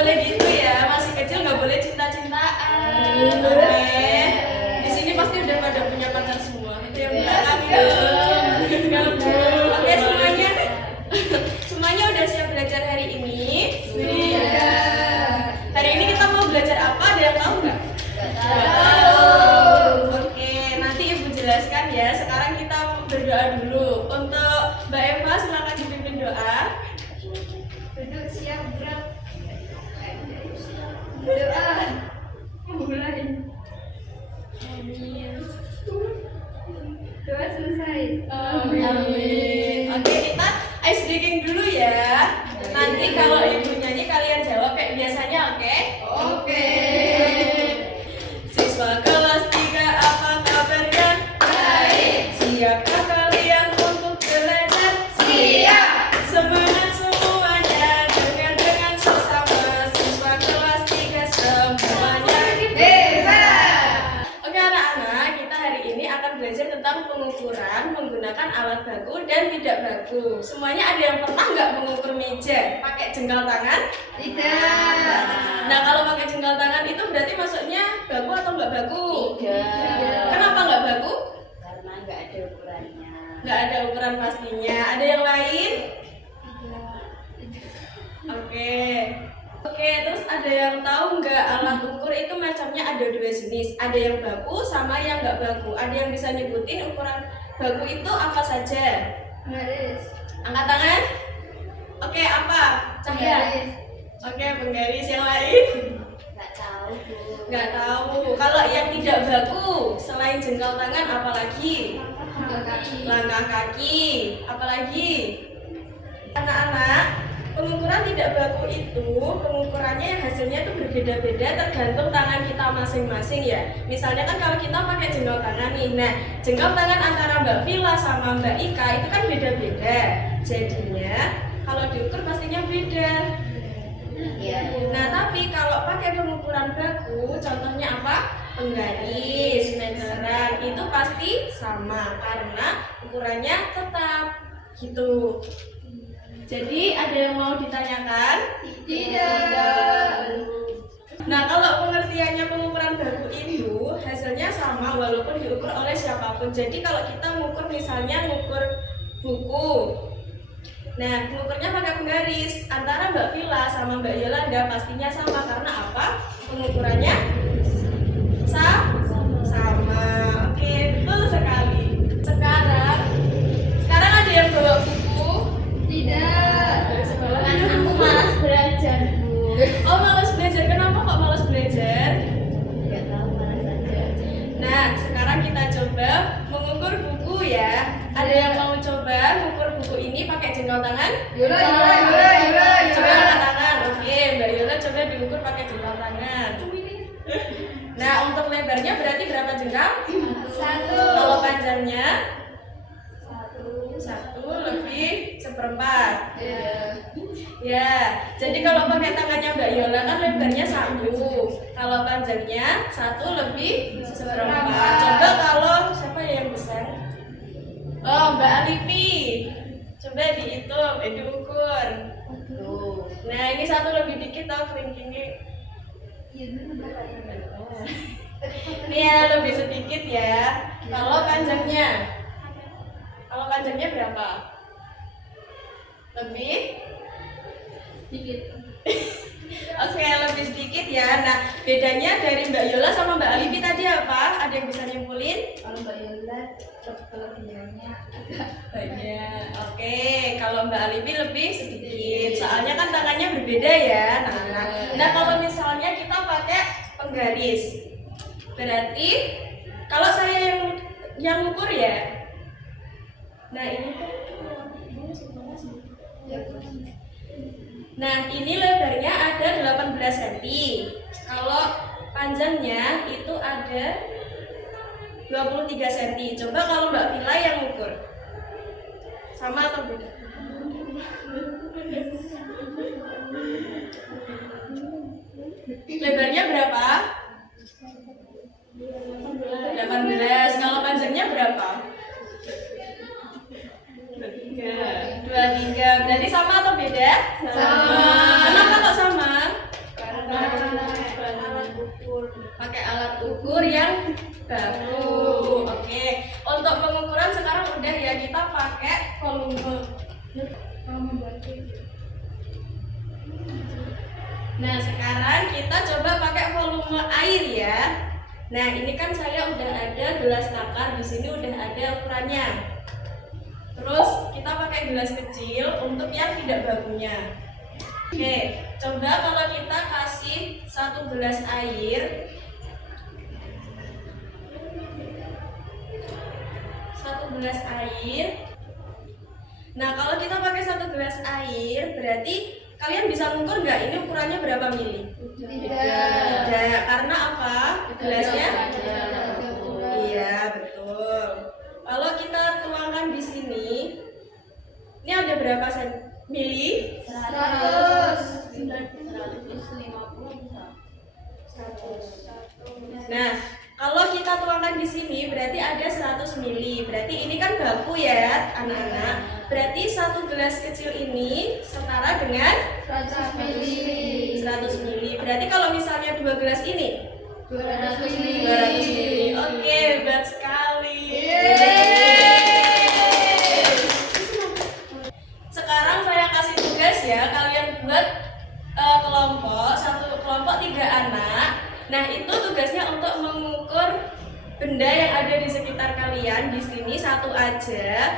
boleh gitu ya, masih kecil nggak boleh cinta-cintaan. Oke. Di sini pasti udah pada punya pacar semua. Itu yang belakang. Oke semuanya, semuanya udah siap belajar hari ini? Sudah. Hari ini kita mau belajar apa? Ada yang tahu nggak? Nggak tahu. Oke, nanti ibu jelaskan ya. Sekarang kita berdoa dulu. Untuk Mbak Eva silakan dipimpin doa. Duduk siap gerak. Doa. Mulai. Amin. Doa selesai. Amin. Oke, kita ice breaking dulu ya. Nanti kalau ibu nyanyi kalian jawab kayak biasanya, oke? Oke. Siswa kelas 3 apa kabarnya? Baik. Siapkah kalian untuk belajar? Siap. Semangat semuanya, dengar dengan sesama. Siswa kelas 3 semuanya. Hebat. Oke anak-anak, kita hari ini akan belajar tentang pengukuran menggunakan alat baku dan tidak baku. Semuanya ada yang pernah nggak mengukur meja pakai jengkal tangan? Tidak. Nah kalau pakai jengkal tangan itu berarti maksudnya baku atau nggak baku? Tidak. Kenapa nggak baku? Karena nggak ada ukurannya. Nggak ada ukuran pastinya. Ada yang lain? Oke. Oke, terus ada yang tahu nggak alat ukur itu macamnya ada dua jenis. Ada yang baku sama yang nggak baku. Ada yang bisa nyebutin ukuran baku itu apa saja? Garis. Angkat tangan. Oke, apa? Cahaya. Garis. Oke, penggaris. Yang lain? Nggak tahu, Bu. Nggak tahu. Kalau yang tidak baku selain jengkal tangan apalagi? Angkat kaki. Langkah kaki. Apalagi? Anak-anak, pengukuran tidak baku itu pengukurannya yang hasilnya itu berbeda-beda tergantung tangan kita masing-masing ya. Misalnya kan kalau kita pakai jengkal tangan nih, nah jengkal tangan antara Mbak Vila sama Mbak Ika itu kan beda-beda. Jadinya kalau diukur pastinya beda. Iya. Nah tapi kalau pakai pengukuran baku, contohnya apa? Penggaris, meteran itu pasti sama karena ukurannya tetap gitu. Jadi ada yang mau ditanyakan? Tidak. Nah kalau pengertiannya pengukuran baku itu hasilnya sama walaupun diukur oleh siapapun. Jadi kalau kita ngukur misalnya ngukur buku, nah mengukurnya pakai penggaris antara Mbak Vila sama Mbak Yolanda pastinya sama karena apa? Pengukurannya sama. Oke, betul sekali. Sekarang ada yang bawa buku? Tidak. Dari sekolah. Aku malas belajar, Bu. Oh malas belajar, kenapa kok malas belajar? Nggak tahu, malas aja. Nah sekarang kita coba mengukur buku ya. Ada yang mau coba mengukur buku ini pakai jengkal tangan? Yola. Coba angkat tangan. Oke, Mbak Yola coba diukur pakai jengkal tangan. Nah untuk lebarnya berarti berapa jengkal? Satu. Kalau panjangnya? Satu lebih seperempat. Ya, jadi kalau pakai tangannya Mbak Yola kan lebarnya 1. Kalau panjangnya 1 lebih seperempat. Coba kalau siapa yang besar? Oh, Mbak Alifi. Coba dihitung, diukur. Tuh. Nah, ini 1 lebih dikit tau kelingkingnya. Ini ya lebih sedikit ya. Kalau panjangnya berapa? Lebih? Sedikit. Oke, lebih sedikit ya. Nah, bedanya dari Mbak Yola sama Mbak Alifi tadi apa? Ada yang bisa nyimpulin? Kalau Mbak Yola kelebihannya agak Banyak. Oke, kalau Mbak Alifi lebih sedikit. Soalnya kan tangannya berbeda ya. Nah, kalau misalnya kita pakai penggaris, berarti kalau saya yang ukur ya. Nah, ini kan nah, ini lebarnya ada 18 cm. Kalau panjangnya itu ada 23 cm. Coba kalau Mbak Vila yang ukur. Sama atau beda? Lebarnya berapa? 18. Kalau panjangnya berapa? 23. Berarti sama atau beda? Sama. Kenapa kok sama? baku. Oke, untuk pengukuran sekarang udah ya, kita pakai volume. Nah, sekarang kita coba pakai volume air ya. Nah, ini kan saya udah ada gelas takar, di sini udah ada ukurannya. Terus kita pakai gelas kecil untuk yang tidak bakunya. Oke, coba kalau kita kasih 1 gelas air, 1 gelas air. Nah, kalau kita pakai 1 gelas air, berarti kalian bisa ngukur nggak ini ukurannya berapa mili? Tidak, karena apa? Gelasnya? Iya, betul. Kalau kita tuangkan di sini, ini ada berapa mili? 100. Nah, kalau kita tuangkan di sini berarti ada 100 mili. Berarti ini kan baku ya, anak-anak. Berarti 1 gelas kecil ini setara dengan 100 mili. 100 mili. Berarti kalau misalnya 2 gelas ini 200 mili. 200 mili. Oke, hebat sekali. Sekarang saya kasih tugas ya, kalian buat kelompok, satu kelompok 3 anak. Nah, itu tugasnya untuk mengukur benda yang ada di sekitar kalian. Di sini 1 aja.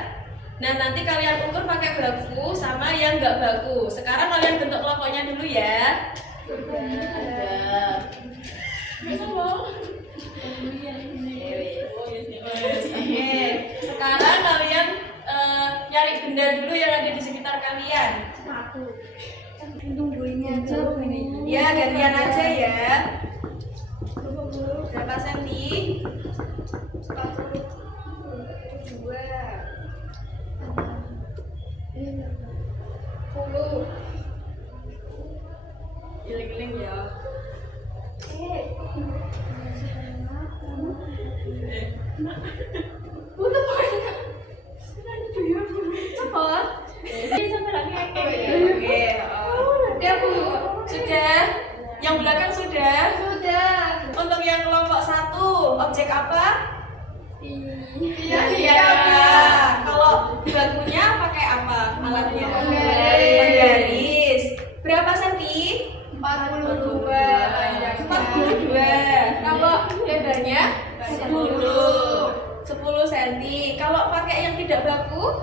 Nah, nanti kalian ukur pakai baku sama yang nggak baku. Sekarang kalian bentuk kelompoknya dulu ya. Oke, sekarang kalian nyari benda dulu yang ada di sekitar kalian. Ya, gantian aja ya. Berapa senti? 10. Giling-giling ya. Oke. Udah Bu. Sudah. Yang belakang sudah. Untuk yang kelompok 1, objek apa? Iya. Kalau bakunya pakai apa alatnya? Penggaris. Berapa senti? 42. Kalau lebarnya? 10 senti. Kalau pakai yang tidak baku?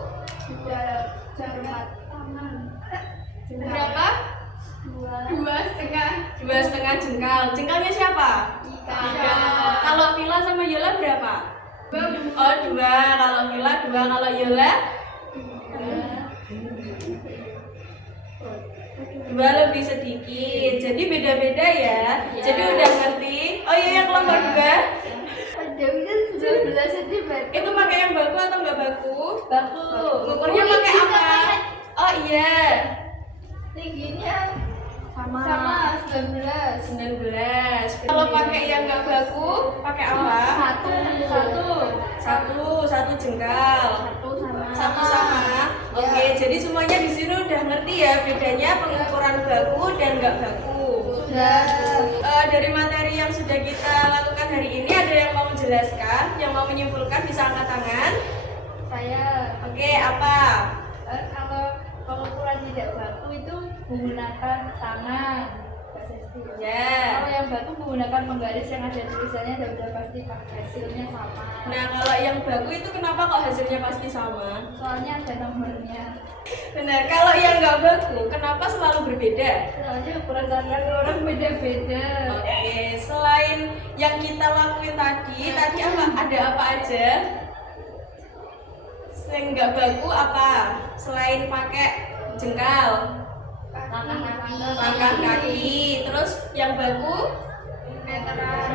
Berapa? 2,5 jengkal. Jengkalnya siapa? Kalau Vila sama Yola berapa? Oh, 2. Kalau Vila 2. Kalau Yola? 2 lebih sedikit. Jadi beda-beda ya. Jadi udah ngerti. Oh iya, yang kelompok 2 itu pakai yang baku atau nggak baku? Ukurnya pakai apa? Oh iya, Tingginya sama 19. Kalau pakai yang nggak baku, pakai apa? Satu jengkal. Satu sama. Oke, jadi semuanya di sini udah ngerti ya bedanya pengukuran baku dan nggak baku. Dari materi yang sudah kita lakukan hari ini, ada yang mau menjelaskan, yang mau menyimpulkan bisa angkat tangan. Saya Oke, apa? kalau pengukuran tidak baku itu menggunakan tangan. Ya. Kalau yang baku menggunakan penggaris yang ada tulisannya dan udah pasti hasilnya sama. Nah, kalau yang baku itu kenapa kok hasilnya pasti sama? Soalnya ada nomornya. Benar. Kalau yang nggak baku, kenapa selalu berbeda? Soalnya ukuran tangan orang beda-beda. Oke, selain yang kita lakuin tadi apa? Ada apa aja? Yang nggak baku apa? Selain pakai jengkal, langkah kaki, terus yang baku meteran,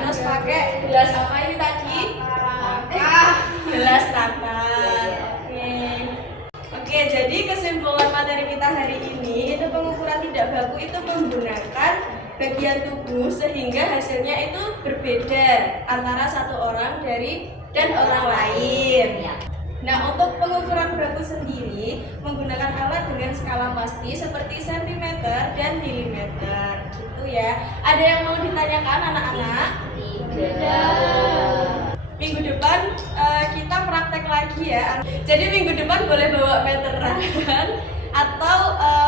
terus pakai gelas apa ini tadi? Gelas takar. Oke, jadi kesimpulan materi kita hari ini itu pengukuran tidak baku itu menggunakan bagian tubuh sehingga hasilnya itu berbeda antara satu orang dan orang lain. Nah, untuk pengukuran baku sendiri menggunakan alat dengan skala pasti seperti sentimeter dan milimeter, gitu ya. Ada yang mau ditanyakan anak-anak? Minggu depan kita praktek lagi ya. Jadi minggu depan boleh bawa meteran atau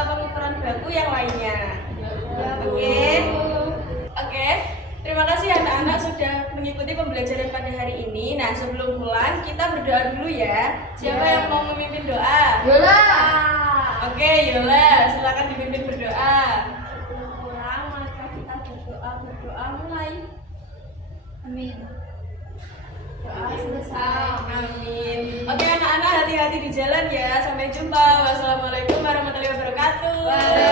pengukuran baku yang lainnya. Oke. Oke. Terima kasih anak-anak sudah mengikuti pembelajaran pada hari ini. Nah, sebelum pulang kita berdoa dulu ya. Siapa yang mau memimpin doa? Yola. Oke, Yola, silakan dipimpin berdoa. Pulang maka kita berdoa mulai. Amin. Doa selesai. Amin. Oke anak-anak, hati-hati di jalan ya. Sampai jumpa. Wassalamualaikum warahmatullahi wabarakatuh.